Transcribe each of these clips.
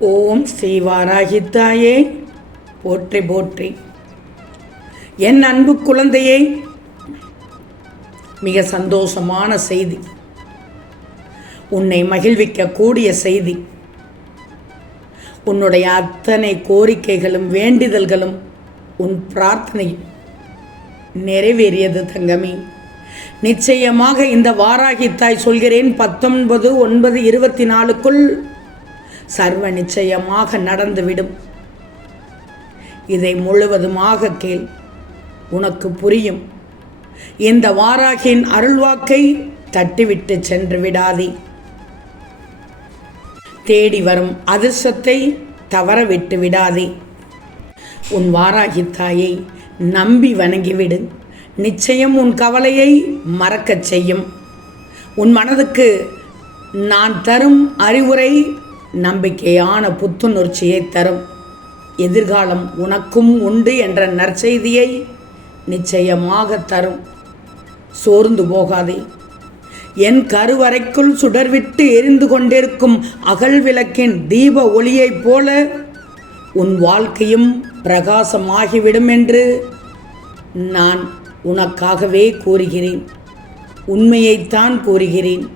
ஓம் ஸ்ரீ வாராகித்தாயே போற்றி போற்றி. என் அன்பு குழந்தையே மிக சந்தோஷமான செய்தி. உன்னை மகிழ்விக்கக்கூடிய செய்தி. உன்னுடைய அத்தனை கோரிக்கைகளும் வேண்டுதல்களும் உன் பிரார்த்தனை நிறைவேறியது தங்கமே. நிச்சயமாக இந்த வாராகித்தாய் சொல்கிறேன் பத்தொன்பது ஒன்பது இருபத்தி நாலுக்குள் சர்வ நிச்சயமாக நடந்துவிடும். இதை முழுவதுமாக கேள். உனக்கு புரியும். இந்த வாராகின் அருள்வாக்கை தட்டிவிட்டு சென்று விடாதே. தேடி வரும் அதிர்ஷ்டத்தை தவற விட்டு விடாதே. உன் வாராகி தாயை நம்பி வணங்கிவிடு. நிச்சயம் உன் கவலையை மறக்கச் செய்யும். உன் மனதுக்கு நான் தரும் அறிவுரை நம்பிக்கையான புத்துணர்ச்சியை தரும். எதிர்காலம் உனக்கும் உண்டு என்ற நற்செய்தியை நிச்சயமாக தரும். சோர்ந்து போகாதே. என் கருவறைக்குள் சுடர்விட்டு எரிந்து கொண்டிருக்கும் அகல் விளக்கின் தீப ஒளியைப் போல உன் வாழ்க்கையும் பிரகாசமாகிவிடும் என்று நான் உனக்காகவே கூறுகிறேன். உண்மையைத்தான் கூறுகிறேன்.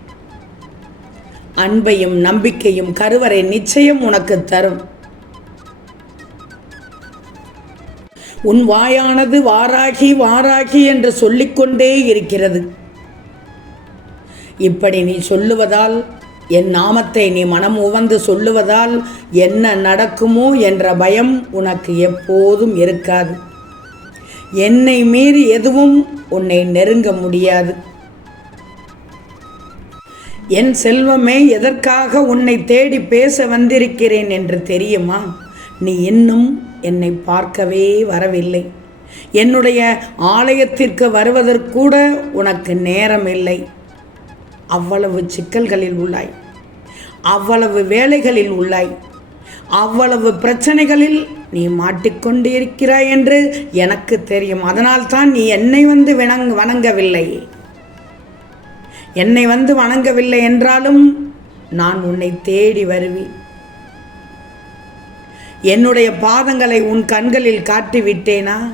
அன்பையும் நம்பிக்கையும் கருவறை நிச்சயம் உனக்கு தரும். உன் வாயானது வாராகி வாராகி என்று சொல்லிக்கொண்டே இருக்கிறது. இப்படி நீ சொல்லுவதால் என் நாமத்தை நீ மனம் உவந்து சொல்லுவதால் என்ன நடக்குமோ என்ற பயம் உனக்கு எப்போதும் இருக்காது. என்னை மீறி எதுவும் உன்னை நெருங்க முடியாது. என் செல்வமே எதற்காக உன்னை தேடி பேச வந்திருக்கிறேன் என்று தெரியுமா? நீ இன்னும் என்னை பார்க்கவே வரவில்லை. என்னுடைய ஆலயத்திற்கு வருவதற்கூட உனக்கு நேரம் இல்லை அவ்வளவு சிக்கல்களில் உள்ளாய். அவ்வளவு வேலைகளில் உள்ளாய். அவ்வளவு பிரச்சனைகளில் நீ மாட்டிக்கொண்டு இருக்கிறாய் என்று எனக்கு தெரியும். அதனால்தான் நீ என்னை வந்து வணங் வணங்கவில்லை. என்னை வந்து வணங்கவில்லை என்றாலும் நான் உன்னை தேடி வருவேன். என்னுடைய பாதங்களை உன் கண்களில் காட்டி விட்டேனா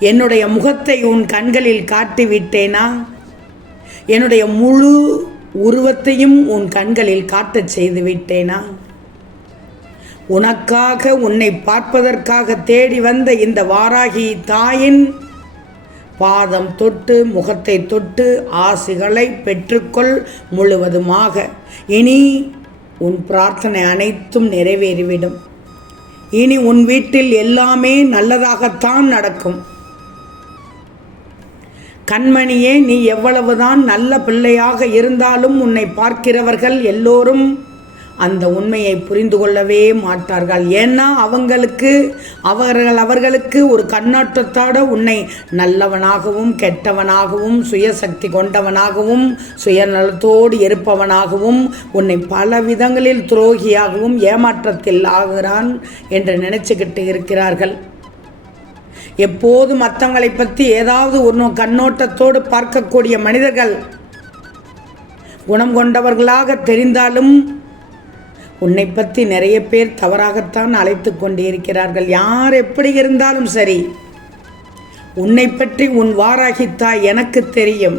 என்னுடைய முகத்தை உன் கண்களில் காட்டி விட்டேனா என்னுடைய முழு உருவத்தையும் உன் கண்களில் காட்டச் செய்து விட்டேனா உனக்காக உன்னை பார்ப்பதற்காக தேடி வந்த இந்த வாராகி தாயின் பாதம் தொட்டு முகத்தை தொட்டு ஆசிகளை பெற்றுக்கொள் முழுவதுமாக. இனி உன் பிரார்த்தனை அனைத்தும் நிறைவேறிவிடும். இனி உன் வீட்டில் எல்லாமே நல்லதாகத்தான் நடக்கும். கண்மணியே நீ எவ்வளவுதான் நல்ல பிள்ளையாக இருந்தாலும் உன்னை பார்க்கிறவர்கள் எல்லோரும் அந்த உண்மையை புரிந்து கொள்ளவே மாட்டார்கள். ஏன்னா அவங்களுக்கு அவர்கள் அவர்களுக்கு ஒரு கண்ணோட்டத்தோட உன்னை நல்லவனாகவும் கெட்டவனாகவும் சுயசக்தி கொண்டவனாகவும் சுயநலத்தோடு இருப்பவனாகவும் உன்னை பல விதங்களில் துரோகியாகவும் ஏமாற்றத்தில் ஆகிறான் என்று நினச்சிக்கிட்டு இருக்கிறார்கள். எப்போது மற்றவங்களை பற்றி ஏதாவது ஒரு கண்ணோட்டத்தோடு பார்க்கக்கூடிய மனிதர்கள் குணம் கொண்டவர்களாக தெரிந்தாலும் உன்னை பற்றி நிறைய பேர் தவறாகத்தான் அழைத்து கொண்டிருக்கிறார்கள். யார் எப்படி இருந்தாலும் சரி உன்னை பற்றி உன் வாராகித்தாய் எனக்கு தெரியும்.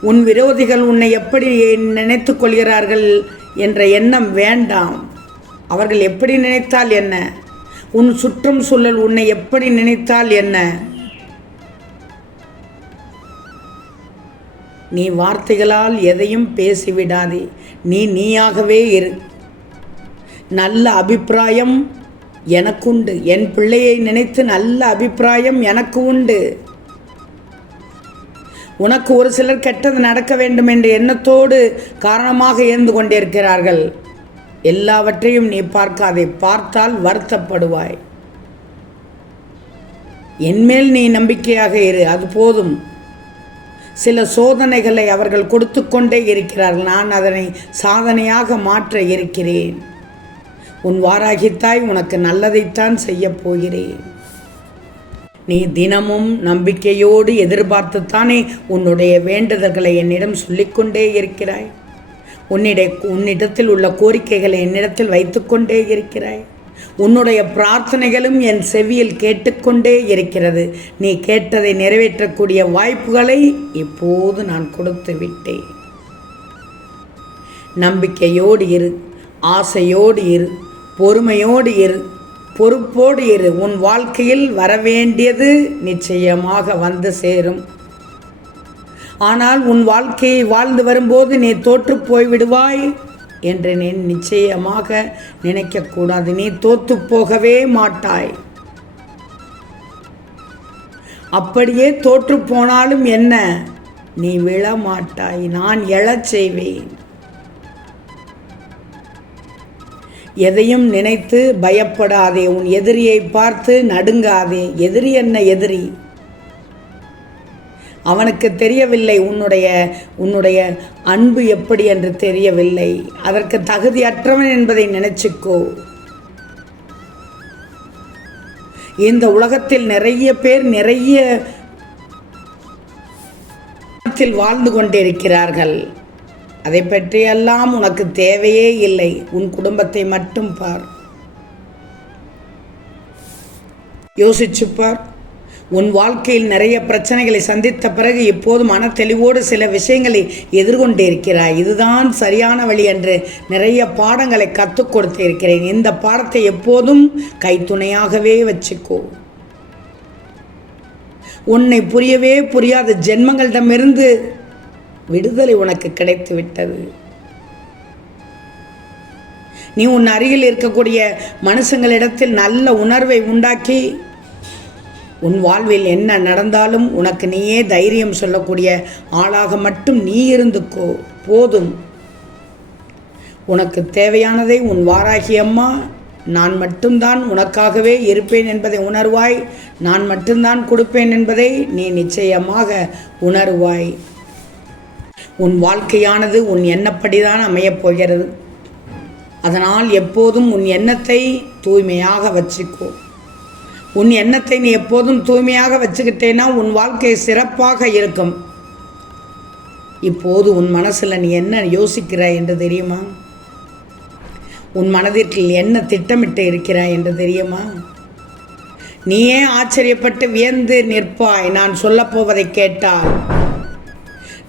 உன் விரோதிகள் உன்னை எப்படி நினைத்து கொள்கிறார்கள் என்ற எண்ணம் வேண்டாம். அவர்கள் எப்படி நினைத்தால் என்ன? உன் சுற்றும் சூழல் உன்னை எப்படி நினைத்தால் என்ன? நீ வார்த்தைகளால் எதையும் பேசிவிடாதே. நீ நீயாகவே இரு. நல்ல அபிப்பிராயம் எனக்குண்டு. என் பிள்ளையை நினைத்து நல்ல அபிப்பிராயம் எனக்கு உண்டு. உனக்கு ஒரு சிலர் கெட்டது நடக்க வேண்டும் என்ற எண்ணத்தோடு காரணமாக இருந்து கொண்டிருக்கிறார்கள். எல்லாவற்றையும் நீ பார்க்காதே. பார்த்தால் வருத்தப்படுவாய். என்மேல் நீ நம்பிக்கையாக இரு. அது போதும். சில சோதனைகளை அவர்கள் கொடுத்து கொண்டே இருக்கிறார்கள். நான் அதனை சாதனையாக மாற்ற இருக்கிறேன். உன் வாராகித்தாய் உனக்கு நல்லதைத்தான் செய்யப் போகிறேன். நீ தினமும் நம்பிக்கையோடு எதிர்பார்த்துத்தானே உன்னுடைய வேண்டுதல்களை என்னிடம் சொல்லிக்கொண்டே இருக்கிறாய். உன்னிட உன்னிடத்தில் உள்ள கோரிக்கைகளை என்னிடத்தில் வைத்துக்கொண்டே இருக்கிறாய். உன்னுடைய பிரார்த்தனைகளும் என் செவியில் கேட்டுக்கொண்டே இருக்கிறது. நீ கேட்டதை நிறைவேற்றக்கூடிய வாய்ப்புகளை இப்போது நான் கொடுத்து விட்டேன். நம்பிக்கையோடு இரு ஆசையோடு இரு பொறுமையோடு இரு பொறுப்போடு இரு. உன் வாழ்க்கையில் வரவேண்டியது நிச்சயமாக வந்து சேரும். ஆனால் உன் வாழ்க்கையை வாழ்ந்து வரும்போது நீ தோற்று போய்விடுவாய். என்று நீ நிச்சயமாக நினைக்கக்கூடாது. நீ தோத்து போகவே மாட்டாய். அப்படியே தோற்று போனாலும் என்ன? நீ விழ மாட்டாய் நான் எழச் செய்வேன். எதையும் நினைத்து பயப்படாதே. உன் எதிரியை பார்த்து நடுங்காதே. எதிரி என்ன எதிரி? அவனுக்கு தெரியவில்லை உன்னுடைய உன்னுடைய அன்பு எப்படி என்று தெரியவில்லை. அதற்கு தகுதியற்றவன் என்பதை நினைச்சுக்கோ. இந்த உலகத்தில் நிறைய பேர் நிறைய வாழ்ந்து கொண்டிருக்கிறார்கள். அதை பற்றியெல்லாம் உனக்கு தேவையே இல்லை. உன் குடும்பத்தை மட்டும் பார். யோசிச்சுப்பார் உன் வாழ்க்கையில் நிறைய பிரச்சனைகளை சந்தித்த பிறகு இப்போது மன தெளிவோடு சில விஷயங்களை எதிர்கொண்டே இருக்கிறாய்? இதுதான் சரியான வழி என்று நிறைய பாடங்களை கற்றுக் கொடுத்து இருக்கிறேன். இந்த பாடத்தை எப்போதும் கைத்துணையாகவே வச்சுக்கோ. உன்னை புரியவே புரியாத ஜென்மங்களிடமிருந்து விடுதலை உனக்கு கிடைத்து விட்டது நீ உன் அருகில் இருக்கக்கூடிய மனுஷங்களிடத்தில் நல்ல உணர்வை உண்டாக்கி உன் வாழ்வில் என்ன நடந்தாலும் உனக்கு நீயே தைரியம் சொல்லக்கூடிய ஆளாக மட்டும் நீ இருந்துக்கோ. போதும். உனக்கு தேவையானதை உன் வாராகி அம்மா நான் மட்டும்தான் உனக்காகவே இருப்பேன் என்பதை உணர்வாய் நான் மட்டும்தான் கொடுப்பேன் என்பதை நீ நிச்சயமாக உணர்வாய். உன் வாழ்க்கையானது உன் எண்ணப்படிதான் அமையப் போகிறது. அதனால் எப்போதும் உன் எண்ணத்தை தூய்மையாக வச்சுக்கோ. உன் எண்ணத்தை நீ எப்போதும் தூய்மையாக வச்சுக்கிட்டேன்னா உன் வாழ்க்கை சிறப்பாக இருக்கும். இப்போது உன் மனசில் நீ என்ன யோசிக்கிறாய் என்று தெரியுமா? உன் மனதிற்கு என்ன திட்டமிட்டு இருக்கிறாய் என்று தெரியுமா? நீயே ஆச்சரியப்பட்டு வியந்து நிற்பாய். நான் சொல்லப்போவதை கேட்டால்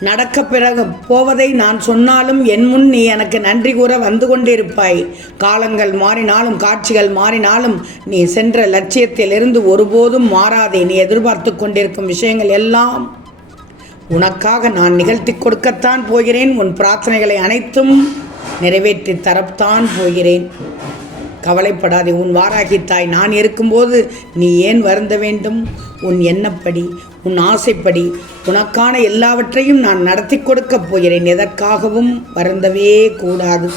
நடக்க பிறகு போவதை நான் சொன்னாலும் என் முன் நீ எனக்கு நன்றி கூற வந்து கொண்டிருப்பாய். காலங்கள் மாறினாலும் காட்சிகள் மாறினாலும் நீ சென்ற லட்சியத்திலிருந்து ஒருபோதும் மாறாதே. நீ எதிர்பார்த்து கொண்டிருக்கும் விஷயங்கள் எல்லாம் உனக்காக நான் நிகழ்த்தி கொடுக்கத்தான் போகிறேன். உன் பிரார்த்தனைகளை அனைத்தும் நிறைவேற்றி தரத்தான் போகிறேன். கவலைப்படாதே. உன் வாராகி தாய் நான் இருக்கும்போது நீ ஏன் வருந்த வேண்டும்? உன் எண்ணப்படி உன் ஆசைப்படி உனக்கான எல்லாவற்றையும் நான் நடத்தி கொடுக்கப் போகிறேன். எதற்காகவும் வருந்தவே கூடாது.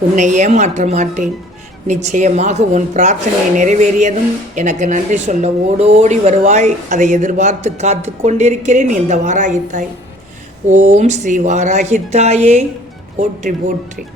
உன்னை ஏமாற்ற மாட்டேன். நிச்சயமாக உன் பிரார்த்தனை நிறைவேறியதும் எனக்கு நன்றி சொல்ல ஓடோடி வருவாய். அதை எதிர்பார்த்து காத்து கொண்டிருக்கிறேன் இந்த வாராகித்தாய். ஓம் ஸ்ரீ வாராகித்தாயே. போற்றி போற்றி.